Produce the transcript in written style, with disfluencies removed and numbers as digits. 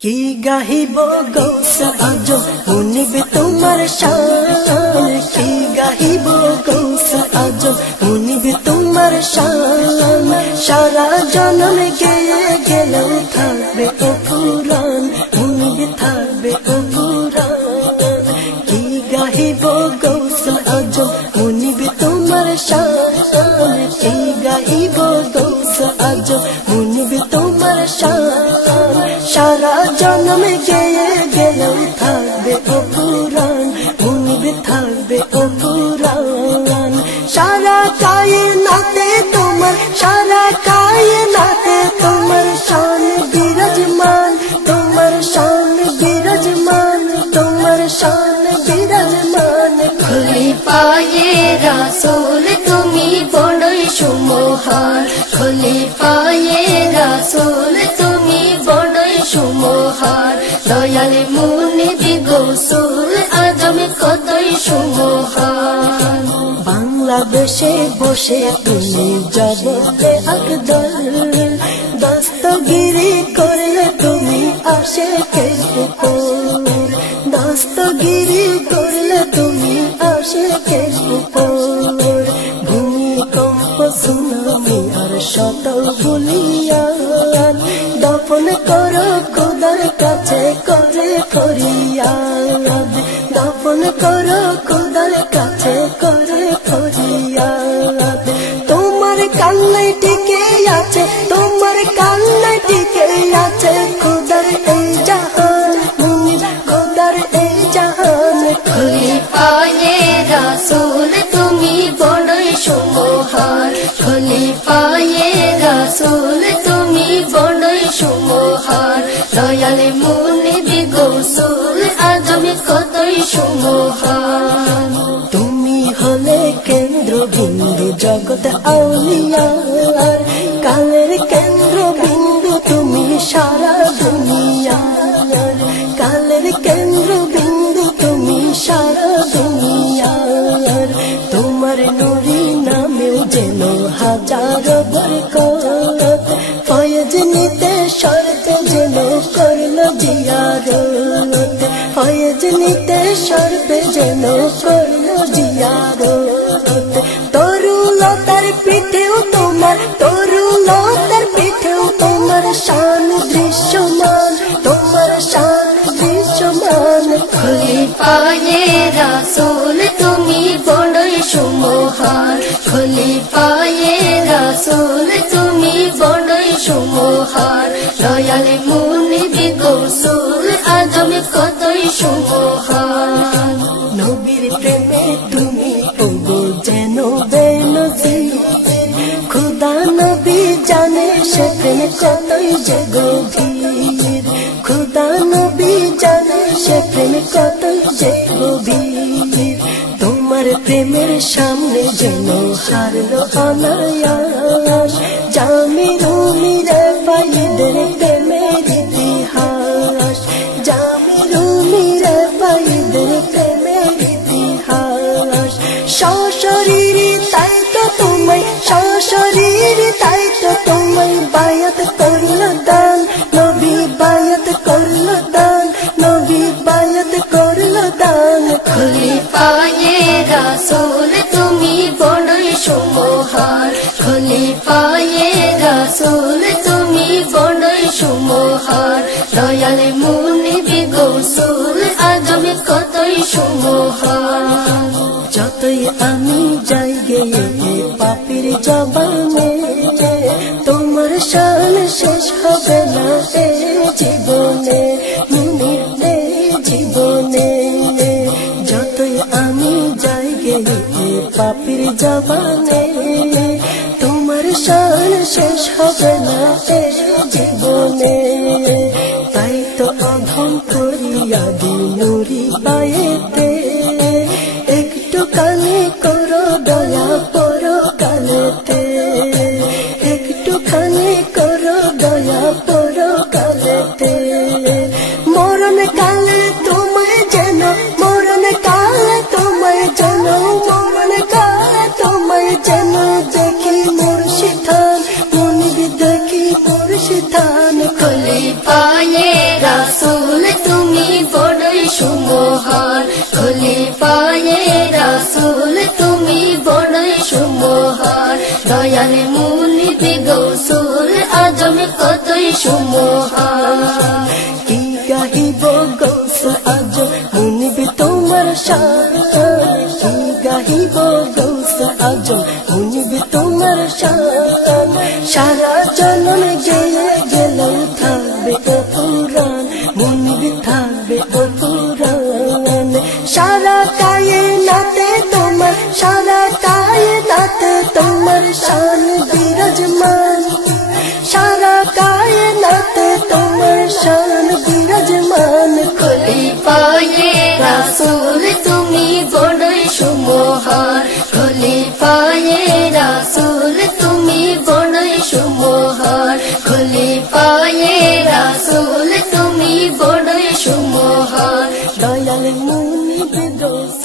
কি গাহিব গৌসা আজ শুনিবে তোমার শান, কি গাহিব গৌসা আজ শুনিবে তোমার শান। সারা জনম গেয়ে গেলেও থাকবে ও পুরাণ, শুনিবে থাকবে ও পুরাণ। কি গাহিব গৌসা আজ শুনিবে তোমার শান, কি গাহিব গৌসা আজ শুনিবে তোমার শান। সারা জনম গেয়ে গেলেও থাকবে ও পুরাণ, শুনিবে থাকবে ও পুরাণ। সারা কায়নাতে তোমার, সারা কায়নাতে তোমার শান বিরাজমান, তোমার শান বিরাজমান, তোমার শান বিরাজমান। খলিফায়ে রাসূল তুমি বড়ই সুমহান, খলিফায়ে রাসূল তুমি বড়ই সুমহান। দয়াল মুনিবি গৌসুল আজম কতই সুমহান। বাংলাদেশে বসে তুমি জগতে আকদর, দস্তগিরি করলে তুমি আশিকের উপর, দস্তগিরি করলে তুমি আশিকের উপর। ভূমিকম্প সুনামি আর শত বুলিয়ান, দফন করো খোদার কাছে করে ফরিয়াদ, দফন করো খোদার কাছে করে ফরিয়াদ। তোমার কান্নায় টিকে আছে, তোমার কান্নায় টিকে আছে খোদার এই জাহান, খোদার এই জাহান। খলিফায়ে রাসূল তুমি বড়ই সুমহান, খলিফায়ে রাসূল তুমি বড়ই সুমহান। দয়াল মুনিবি গৌসুল আজম কতই সুমহান। তুমি হলে কেন্দ্র বিন্দু জগৎ আউলিয়ার, কালের কেন্দ্র বিন্দু তুমি সারা দুনিয়ার, কালের কেন্দ্র বিন্দু তুমি সারা দুনিয়ার। তোমার নুরি নামেও যেন হাজারো বরকত, ফয়েজ নিতে শর্তে যেন করল জিয়ারত, ফয়েজ নিতে শর্তে যেন করল জিয়ারত। তরুলতার পিঠেও তোমার, তরুলতার পিঠেও তোমার শান দৃশ্যমান, তোমার শান দৃশ্যমান। খলিফায়ে রাসূল তুমি বড়ই সুমহান, খলিফায়ে রাসূল তুমি বড়ই সুমহান। দয়াল মুনিবি গৌসুল আজম কতই সুমহান। নবীর প্রেমে তুমি ওগো যেন বেনজির, খুদা নবী জানে সে প্রেম কতই যে গভীর, খুদা নবী জানে সে প্রেম কতই যে গভীর। তোমার প্রেমের সামনে যেন হারলো অনায়াস, জামির উমিরে পাইদের প্রেমের ইতিহাস, জামির উমিরে পাইদের প্রেমের ইতিহাস। সশরীরে তাই তো তোমায়, সশরীরে তাই তো তোমায় বায়াত করল দান, নবী বায়াত করল দান, নবী বায়াত করল দান। খলিফায়ে রাসূল তুমি বড়ই সুমহান, খলিফায়ে রাসূল তুমি বড়ই সুমহান। দয়াল মুনিবি গৌসুল আজম কতই সুমহান। যতই আমি যাই গিয়ে পাপীর জবানে, তোমার শান শেষ হবে না এ জীবনে, মুনিবে জীবনে। যতই আমি যাই গিয়ে পাপীর জবানে, তোমার শান শেষ হবে না এ জীবনে। তাই তো অধম করিয়া দিনুরি পায়েতে, একটু কানে করো দয়া পরো কালেতে, একটু কানে করো দয়া পরো কালেতে। মরণ কালে তোমায় যেন, মরণ কালে তোমায় যেন, মরণ কালে তোমায় যেন দেখি মুর্শিদান, মুনিবি দেখি মুর্শিদান। খলিফায়ে রাসূল সুমহান কি গাহিব গৌস আজম মুনিব তোমার শান কি গাহিব গৌস আজম মুনিব তোমার শান সারা জনম গেয়ে গেলেও থাকবে অপুরাণ মুনিব থাকবে অপুরাণ সারা কায়নাতে তোমার সারা কায়নাতে তোমার শান বিরাজমান সারা কায়নাতে তোমার শান বিরাজমান খলিফায়ে রাসূল তুমি বড়ই সুমহান খলিফায়ে রাসূল তুমি বড়ই সুমহান খলিফায়ে রাসূল তুমি বড়ই সুমহান দয়াল মুনিব গৌস